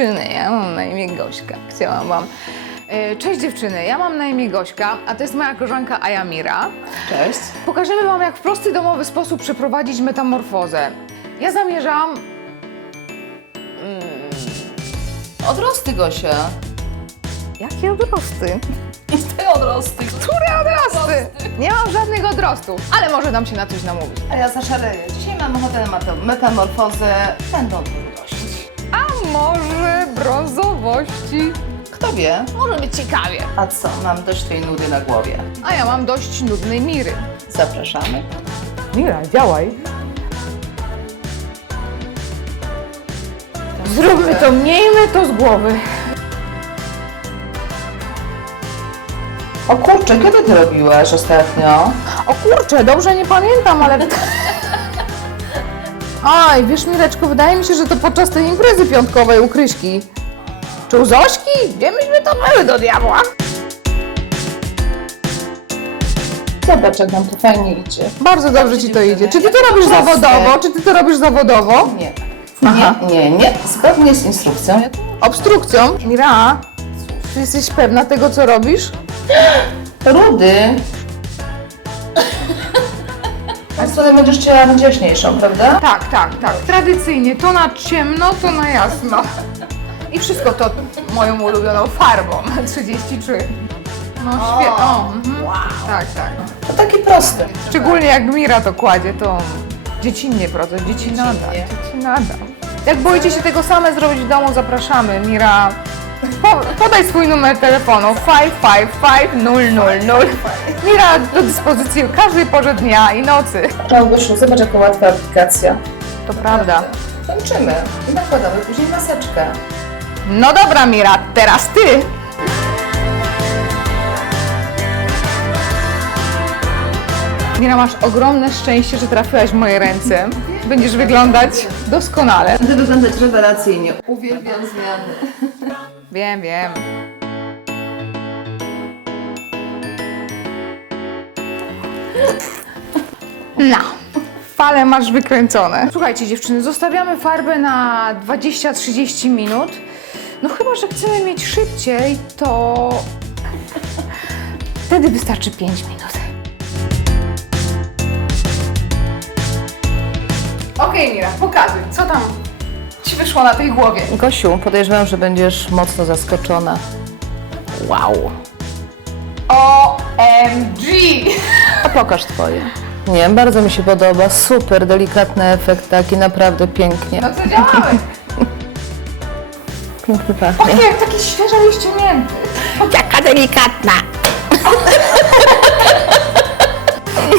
dziewczyny, ja mam na imię Gośka. Chciałam wam... E, Cześć dziewczyny, ja mam na imię Gośka, a to jest moja koleżanka Ayamira. Cześć. Pokażemy wam, jak w prosty, domowy sposób przeprowadzić metamorfozę. Ja zamierzam... Odrosty, Gosia. Jakie odrosty? Te odrosty. Które odrosty? Nie mam żadnych odrostów, ale może nam się na coś namówić. A ja zaszaleję. Dzisiaj mam ochotę na meta- metamorfozę będą może brązowości? Kto wie? Może być ciekawie. A co, mam dość tej nudy na głowie. A ja mam dość nudnej miry. Zapraszamy. Mira, działaj. Zróbmy to, miejmy to z głowy. O kurczę, kiedy ty robiłaś ostatnio? O kurczę, dobrze nie pamiętam, ale... Oj, wiesz Mireczko, wydaje mi się, że to podczas tej imprezy piątkowej u Kryśki. Czy u Zośki? Gdzie myśmy to były do diabła? Zobacz, jak nam to fajnie idzie. Bardzo dobrze ci to idzie. Czy ty to robisz Proste. zawodowo? Czy ty to robisz zawodowo? Nie. Aha. Nie, nie, nie. Zgodnie z instrukcją. Obstrukcją? Mira, czy jesteś pewna tego, co robisz? Rudy. A stronę będziesz chciała jaśniejszą, prawda? Tak, tak, tak. Tradycyjnie, to na ciemno, to na jasno. I wszystko to moją ulubioną farbą. 33. No świetnie. O, mhm. Tak, tak. To taki prosty. Szczególnie jak Mira to kładzie, to dziecinnie proces, dziecinada, dziecinada. Jak boicie się tego same zrobić w domu, zapraszamy. Mira, po, podaj swój numer telefonu 555000. Mira do dyspozycji w każdej porze dnia i nocy. Małgosiu, zobacz, jaka łatwa aplikacja. To prawda. Kończymy i nakładamy później maseczkę. No dobra, Mira, teraz ty. Mira, masz ogromne szczęście, że trafiłaś w moje ręce. Będziesz wyglądać doskonale. Będę wyglądać rewelacyjnie. Uwielbiam zmiany. Wiem, wiem. No. Fale masz wykręcone. Słuchajcie dziewczyny, zostawiamy farbę na 20-30 minut. No chyba, że chcemy mieć szybciej, to wtedy wystarczy 5 minut. Okej Mira, pokazuj, co tam ci wyszło na tej głowie. Gosiu, podejrzewam, że będziesz mocno zaskoczona. Wow. OMG! A pokaż twoje. Nie, bardzo mi się podoba. Super, delikatny efekt, taki naprawdę pięknie. No co działamy? Pięknie pachnie. Pachnie jak taki świeżo ściągnięty. Jaka delikatna!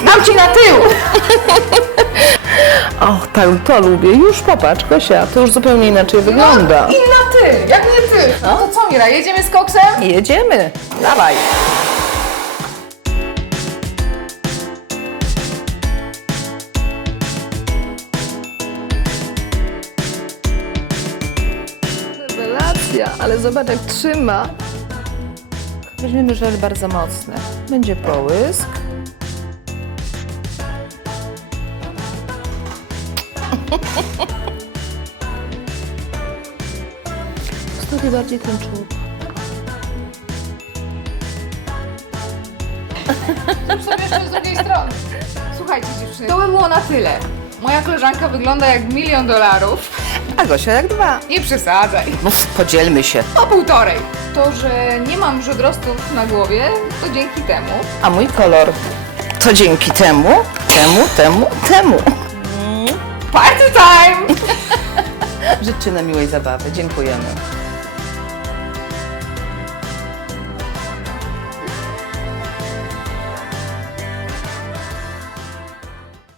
Dam ci na tył! Tak, to lubię. Już popatrz, Gosia, to już zupełnie inaczej wygląda. I na ty, jak nie ty. No to co Mira, jedziemy z koksem? Jedziemy. Dawaj. Rewelacja, ale zobacz jak trzyma. Weźmiemy żel bardzo mocny. Będzie połysk. Studiuj bardziej. Zrób sobie jeszcze z drugiej strony. Słuchajcie dziewczyny, to by było na tyle. Moja koleżanka wygląda jak milion dolarów. A Gosia jak dwa. Nie przesadzaj. No, podzielmy się. O półtorej. To, że nie mam już odrostów na głowie, to dzięki temu. A mój kolor to dzięki temu, temu, temu, temu. Time! Życzę na miłej zabawy. Dziękujemy.